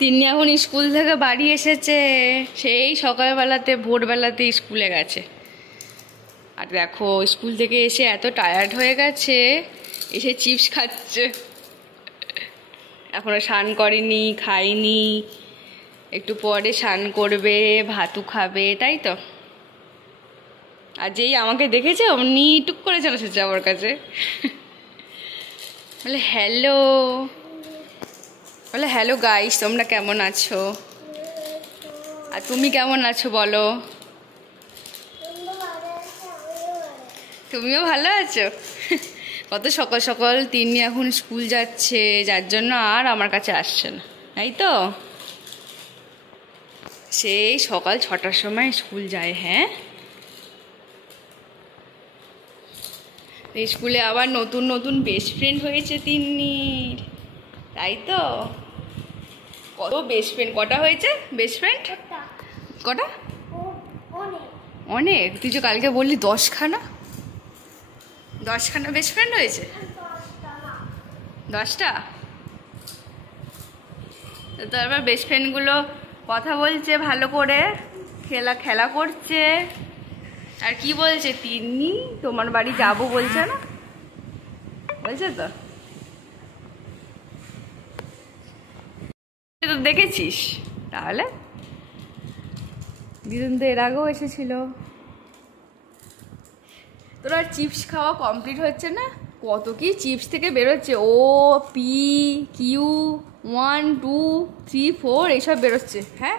তিনি এখন স্কুল থেকে বাড়ি এসেছে, সেই সকালবেলাতে ভোরবেলাতে স্কুলে গেছে। আর দেখো স্কুল থেকে এসে এত টায়ার্ড হয়ে গেছে, এসে চিপস খাচ্ছে। এখনো স্নান করেনি, খায়নি, একটু পরে স্নান করবে, ভাতু খাবে, তাই তো। আর যেই আমাকে দেখেছে অমনি টুক করে চলে এসেছে আমার কাছে। বলে হ্যালো, বলে হ্যালো গাইস, তোমরা কেমন আছো? আর তুমি কেমন আছো বলো? তুমিও ভালো আছো? কত সকাল সকাল তিনি এখন স্কুল যাচ্ছে, যার জন্য আর আমার কাছে আসছে না, তাই তো। সেই সকাল 6টার সময় স্কুল যায়। হ্যাঁ, স্কুলে আবার নতুন নতুন বেস্ট ফ্রেন্ড হয়েছে তিন্নির, তাই তো। কত বেস্ট ফ্রেন্ড, কটা হয়েছে বেস্ট ফ্রেন্ড? কটা? অনেক। তুই যে কালকে বললি 10খানা, 10খানা বেস্ট ফ্রেন্ড হয়েছে। 10টা? তারপর বেস্ট ফ্রেন্ডগুলো কথা বলছে ভালো করে, খেলা করছে। আর কি বলছে তিন্নি, তোমার বাড়ি যাবো বলছে না? বলছে তো, দেখেছিস? তাহলে দিদুন তো এর আগেও এসেছিল। তোর আর চিপস খাওয়া কমপ্লিট হচ্ছে না? কত কি চিপস থেকে বেরোচ্ছে, ও পি কিউ 1 2 3 4 এইসব বেরোচ্ছে। হ্যাঁ,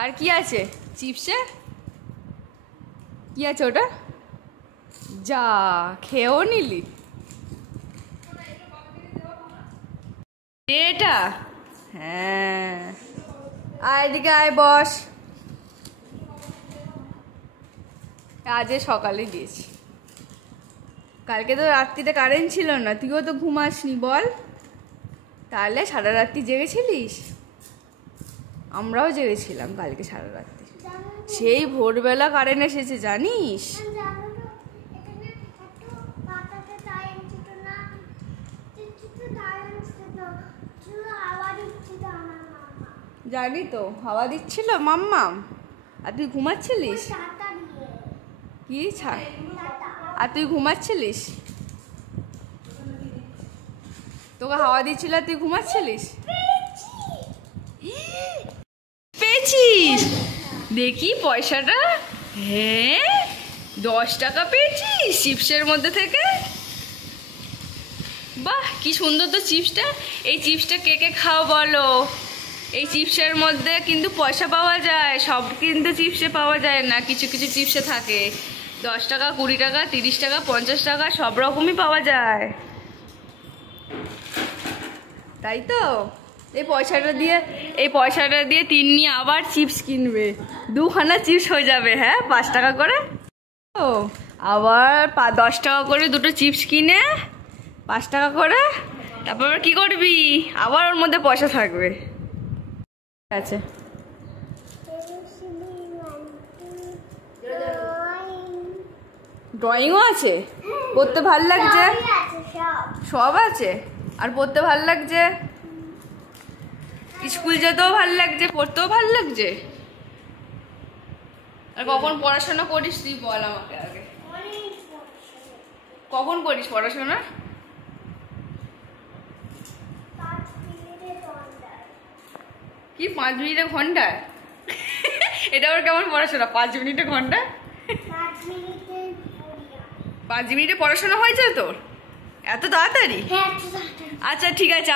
আর কি আছে চিপসে? কি আছে ওটা? যা খেয়েও নিলি এটা? হ্যাঁ, আয় এদিকে আয়, বস। আজ সকালে দিয়েছি, কালকে তো রাত্রিতে কারেন্ট ছিল না, তুইও তো ঘুমাসনি বল। তাহলে সারা রাত্রি জেগেছিলিস? আমরাও জেগেছিলাম কালকে সারা রাত্রি, সেই ভোরবেলা কারেন্ট এসেছে জানিস? জানি তো, হাওয়া দিচ্ছিল মাম্মাম, আর তুই ঘুমাচ্ছিলিস? কি ছাড়, আর তুই ঘুমাচ্ছিলিস? তোকে হাওয়া দিচ্ছিল আর তুই ঘুমাচ্ছিলিস? পেয়েছিস? দেখি পয়সাটা। হ্যাঁ, 10 টাকা পেয়েছিস চিপসের মধ্যে থেকে। বাহ, কি সুন্দর তো চিপসটা। এই চিপসটা কে কে খাও বলো? এই চিপসের মধ্যে কিন্তু পয়সা পাওয়া যায়, সব কিন্তু চিপসে পাওয়া যায় না, কিছু কিছু চিপসে থাকে। 10 টাকা, 20 টাকা, 30 টাকা, 50 টাকা, সব রকমই পাওয়া যায়, তাই তো। এই পয়সাটা দিয়ে তিন্নি আবার চিপস কিনবে, 2খানা চিপস হয়ে যাবে। হ্যাঁ, 5 টাকা করে। ও আবার 10 টাকা করে দুটো চিপস কিনে 5 টাকা করে, তারপর কি করবি? আবার ওর মধ্যে পয়সা থাকবে। আছে ড্রয়িংও আছে, পড়তে ভাল লাগছে, সব আছে। আর পড়তে ভাল লাগছে, স্কুল যেতেও ভাল লাগছে, পড়তেও ভাল লাগছে। আর কখন পড়াশোনা করিস তুই বল আমাকে আগে, কখন করিস পড়াশোনা? কি 5 মিনিটে ঘন্টায়? এটা আবার কেমন পড়াশোনা 5 মিনিটে ঘন্টা? 5 মিনিটে পড়াশোনা হয়েছে তোর এত তাড়াতাড়ি? আচ্ছা ঠিক আছে।